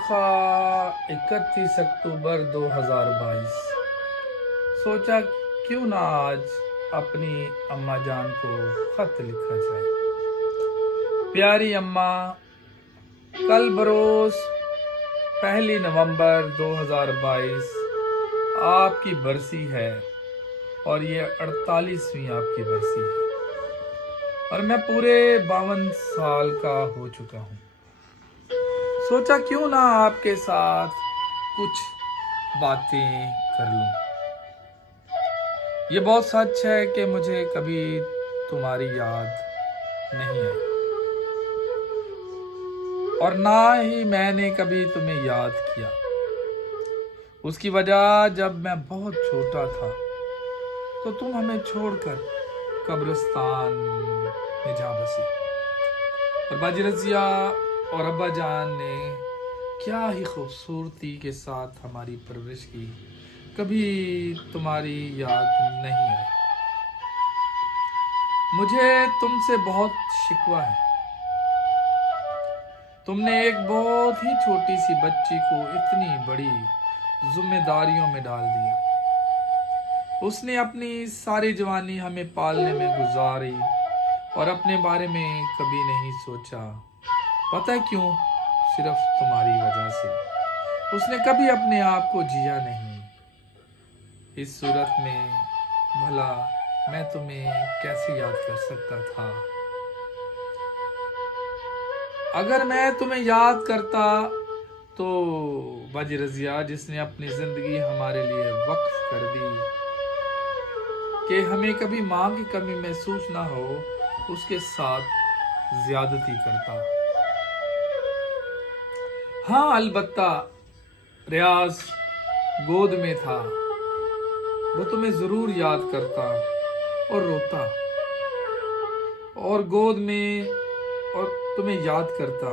तनख्वाह 31 अक्टूबर 2022। सोचा क्यों ना आज अपनी अम्मा जान को खत लिखा जाए। प्यारी अम्मा, कल बरोज 1 नवंबर 2022 आपकी बरसी है और ये 48वीं आपकी बरसी है और मैं पूरे 52 साल का हो चुका हूँ। सोचा क्यों ना आपके साथ कुछ बातें कर लूं। ये बहुत सच है कि मुझे कभी तुम्हारी याद नहीं आई और ना ही मैंने कभी तुम्हें याद किया। उसकी वजह, जब मैं बहुत छोटा था तो तुम हमें छोड़कर कब्रिस्तान में जा बसी और बाजी रज़िया और अब्बा जान ने क्या ही खूबसूरती के साथ हमारी परवरिश की। कभी तुम्हारी याद नहीं आई। मुझे तुमसे बहुत शिकवा है। तुमने एक बहुत ही छोटी सी बच्ची को इतनी बड़ी जिम्मेदारियों में डाल दिया। उसने अपनी सारी जवानी हमें पालने में गुजारी और अपने बारे में कभी नहीं सोचा। पता है क्यों? सिर्फ तुम्हारी वजह से उसने कभी अपने आप को जिया नहीं। इस सूरत में भला मैं तुम्हें कैसे याद कर सकता था? अगर मैं तुम्हें याद करता तो बाजी रज़िया, जिसने अपनी जिंदगी हमारे लिए वक्फ कर दी कि हमें कभी माँ की कमी महसूस ना हो, उसके साथ ज्यादती करता। हाँ, अलबत्ता रियाज गोद में था, वो तुम्हें जरूर याद करता और रोता और गोद में और तुम्हें याद करता।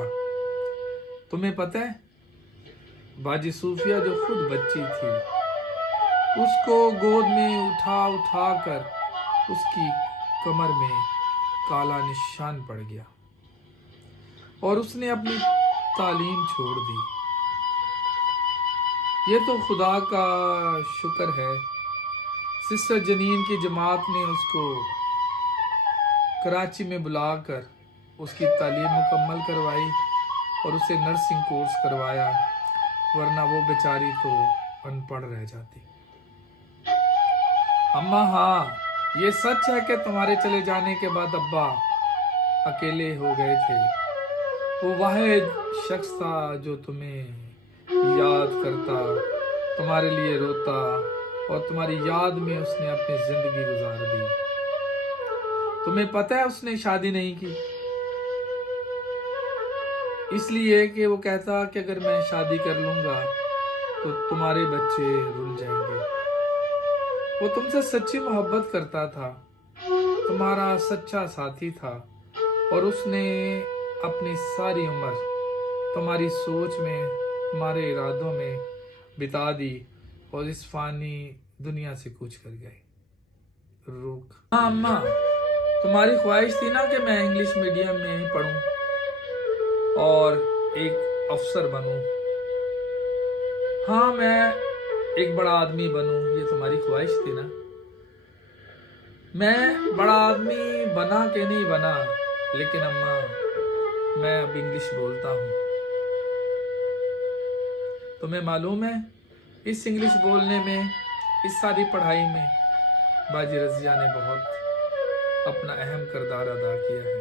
तुम्हें पता है, बाजी सूफिया जो खुद बच्ची थी, उसको गोद में उठा उठा कर उसकी कमर में काला निशान पड़ गया और उसने अपनी तालीम छोड़ दी। ये तो खुदा का शुक्र है, सिस्टर जनीन की जमात ने उसको कराची में बुलाकर उसकी तालीम मुकम्मल करवाई और उसे नर्सिंग कोर्स करवाया, वरना वो बेचारी तो अनपढ़ रह जाती। अम्मा, हाँ, ये सच है कि तुम्हारे चले जाने के बाद अब्बा अकेले हो गए थे। वो वाहिद शख्स था जो तुम्हें याद करता, तुम्हारे लिए रोता और तुम्हारी याद में उसने अपनी जिंदगी गुजार दी। तुम्हें पता है उसने शादी नहीं की, इसलिए कि वो कहता कि अगर मैं शादी कर लूंगा तो तुम्हारे बच्चे रुल जाएंगे। वो तुमसे सच्ची मोहब्बत करता था, तुम्हारा सच्चा साथी था और उसने अपनी सारी उम्र तुम्हारी सोच में, तुम्हारे इरादों में बिता दी और इस फानी दुनिया से कूच कर गई। रुक। हाँ अम्मा, तुम्हारी ख्वाहिश थी ना कि मैं इंग्लिश मीडियम में ही पढ़ूं और एक अफसर बनूं। हाँ, मैं एक बड़ा आदमी बनूं, ये तुम्हारी ख्वाहिश थी ना। मैं बड़ा आदमी बना के नहीं बना, लेकिन अम्मा मैं अब इंग्लिश बोलता हूँ। तुम्हें मालूम है, इस इंग्लिश बोलने में, इस सारी पढ़ाई में बाजी रज़िया ने बहुत अपना अहम किरदार अदा किया है।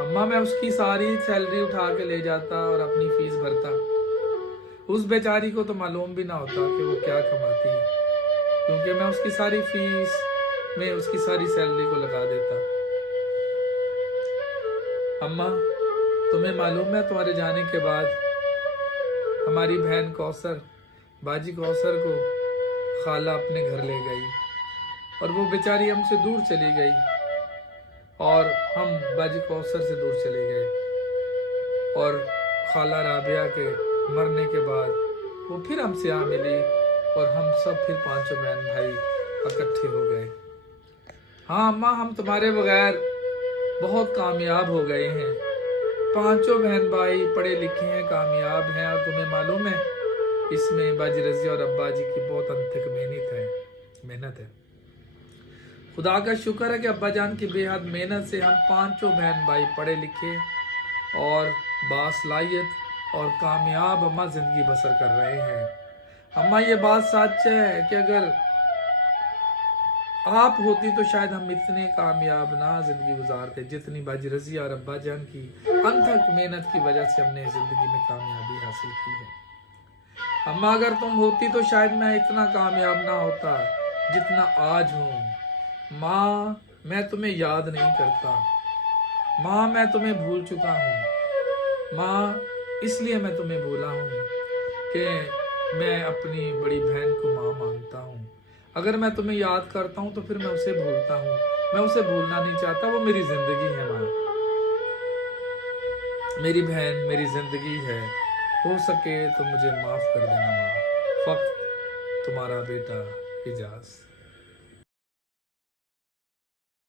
अम्मा, मैं उसकी सारी सैलरी उठा के ले जाता और अपनी फीस भरता। उस बेचारी को तो मालूम भी ना होता कि वो क्या कमाती है, क्योंकि मैं उसकी सारी फीस में उसकी सारी सैलरी को लगा देता। अम्मा, तुम्हें मालूम है, तुम्हारे जाने के बाद हमारी बहन कौसर, बाजी कौसर को खाला अपने घर ले गई और वो बेचारी हमसे दूर चली गई और हम बाजी कौसर से दूर चले गए और खाला राबिया के मरने के बाद वो फिर हमसे आ मिली और हम सब फिर पांचों बहन भाई इकट्ठे हो गए। हाँ अम्मा, हम तुम्हारे बगैर बहुत कामयाब हो गए हैं। पांचों बहन भाई पढ़े लिखे हैं, कामयाब हैं, और तुम्हें मालूम है इसमें बाजी रजी और अब्बा जी की बहुत अनथक मेहनत है। खुदा का शुक्र है कि अब्बा जान की बेहद मेहनत से हम पांचों बहन भाई पढ़े लिखे और बासलाहियत और कामयाब अम्मा जिंदगी बसर कर रहे हैं। अम्मा ये बात सच है कि अगर आप होती तो शायद हम इतने कामयाब ना जिंदगी गुजारते जितनी बाजी रजी और अब्बा जान की अनथक मेहनत की वजह से हमने जिंदगी में कामयाबी हासिल की है। अम्मा अगर तुम होती तो शायद मैं इतना कामयाब ना होता जितना आज हूँ। माँ मैं तुम्हें याद नहीं करता, माँ मैं तुम्हें भूल चुका हूँ। माँ इसलिए मैं तुम्हें भूला हूँ कि मैं अपनी बड़ी बहन को माँ मानता हूँ। अगर मैं तुम्हें याद करता हूँ तो फिर मैं उसे भूलता हूँ, मैं उसे भूलना नहीं चाहता, वो मेरी जिंदगी है। माँ मेरी बहन मेरी जिंदगी है, हो सके तो मुझे माफ कर देना माँ। फक्त तुम्हारा बेटा इजाज।